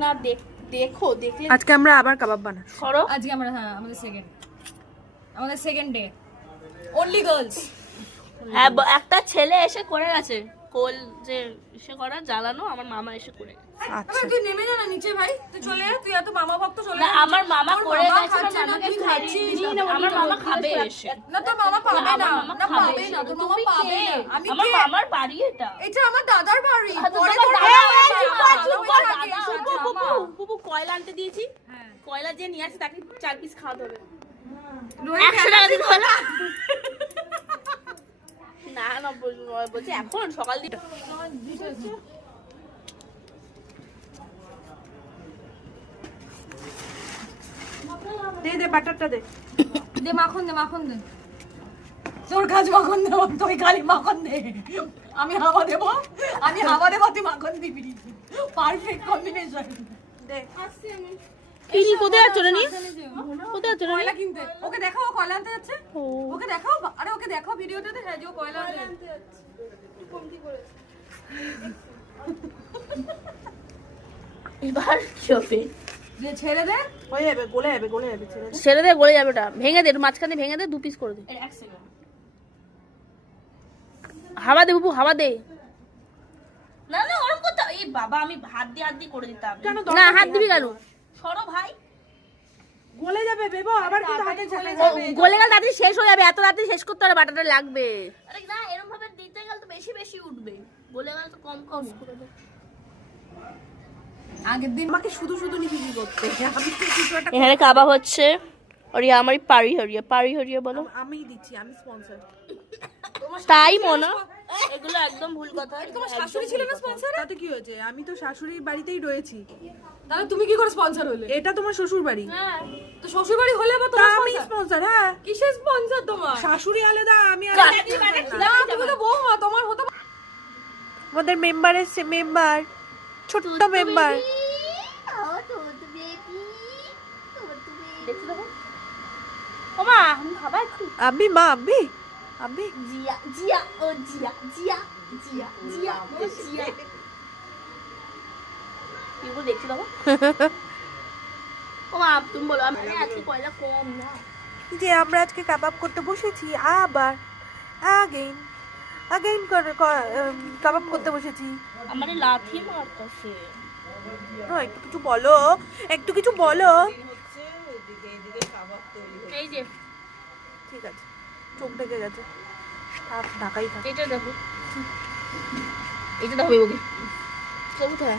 না দেখো দেখলে। আজকে আমরা আবার কাবাব বানাই। সরো। আজকে আমরা আমাদের সেকেন্ড ডে অনলি গার্লস। হ্যাঁ, একটা ছেলে এসে করে গেছে কোল যে এসে করা জ্বালানো, আমার মামা এসে করে গেছে। আচ্ছা তুই নেমে যা না নিচে ভাই, তুই চলে যা, তুই এত মামা ভক্ত চলে না, যা। আমার মামা করে গেছে, খাচ্ছে না, তুই খাচ্ছিস। আমার মামা খাবে এসে। না তোর মামা পাবে না, না পাবে না, তোর মামা পাবে না। আমি আমার কে? মামার বাড়ি এটা। এটা আমার দাদার বাড়ি। পরে তোর দাদা, দাদা, বুবু কয়লা আনতে দিয়েছি, হ্যাঁ। কয়লা যে নিয়ে আসে তাকে 4 পিস খাওয়াতে হবে। রোহিত 100 টাকা দিতে হবে না। না বলছি এখন সকাল দিকে দে বাটারটা দে। দে মাখন দে। তোর কাজ মাখন দে, তুই খালি মাখন দে। আমি হাওয়া দেবো, তুই মাখন দিবি। Perfect combination. দে। কি কোথায় যাচ্ছ রে নি? কোথায় যাচ্ছ রে? কয়লা কিনতে। ওকে দেখাও কয়লা আনতে যাচ্ছে। ওকে দেখাও, আরে ওকে দেখাও ভিডিওটাতে, হ্যাঁ যে ও কয়লা আনতে যাচ্ছে। এবার চোপে যে ছেড়ে দে, হয়ে যাবে, গলে যাবে ছেড়ে দে। ছেড়ে দে, গলে যাবে ওটা। ভেঙে দে, একটু মাঝখানে ভেঙে দে, 2 পিস করে দে। হাওয়া দে বুবু, হাওয়া দে। না না ওরকম করতে, এই বাবা আমি হাত দিয়ে করে দিতাম। না হাত দিবি কেন? সরো ভাই। গলে যাবে বেবো, আবার কিন্তু হাতে চলে ও, যাবে। গলে গেলে তাড়াতাড়ি শেষ হয়ে যাবে, এত তাড়াতাড়ি শেষ করতে হবে, বাটাটা লাগবে। আরে না এরকম ভাবে দিতে গেলে তো বেশি উঠবে, গলে গেলে তো কম করে দে। আগের দিন আমাকে শুধু নিবি কি করতে? আমি তো কিছু একটা এখানে কাবাব হচ্ছে, আর ইয়া আমারই পারি হরিয়া বলো। আমি দিচ্ছি, আমি স্পন্সর। তাই মনে, এগুলো একদম ভুল কথা। তোমার শাশুড়ি ছিল না স্পন্সর? তাতে কি হয়েছে? আমি তো শাশুড়ির বাড়িতেই রয়েছি। তাহলে তুমি কি করে স্পন্সর হলে? এটা তোমার শ্বশুর বাড়ি। হ্যাঁ তো শ্বশুর বাড়ি হলে বা তা তোমার আমি স্পন্সর। হ্যাঁ, কিসের স্পন্সর তোমার? শাশুড়ি আলাদা, আমি আলাদা। না তুমি তো বৌমা, তোমার হতে আমাদের মেম্বার এসছে, মেম্বার, ছোট্ট মেম্বার। দেখছো দেখো ওমা, আমি খাবার একটু। আব্বি মা, আব্বি জিয়া ও জিয়া কি বল দেখছো দেখো ওমা, তুমি বলো। আমি আজকে কয়লা কম না। যে আমরা আজকে কাবাব করতে বসেছি, আবার আগেইন কাবাব করতে বসেছি। আমার লাথি মারতেছে। না, একটু কিছু বলো। এই যে ঠিক আছে, চোখ ঢেকে গেছে, থাক ঢাকাই থাক। এটা দেখো, এটা দেখো ওকে কোথায়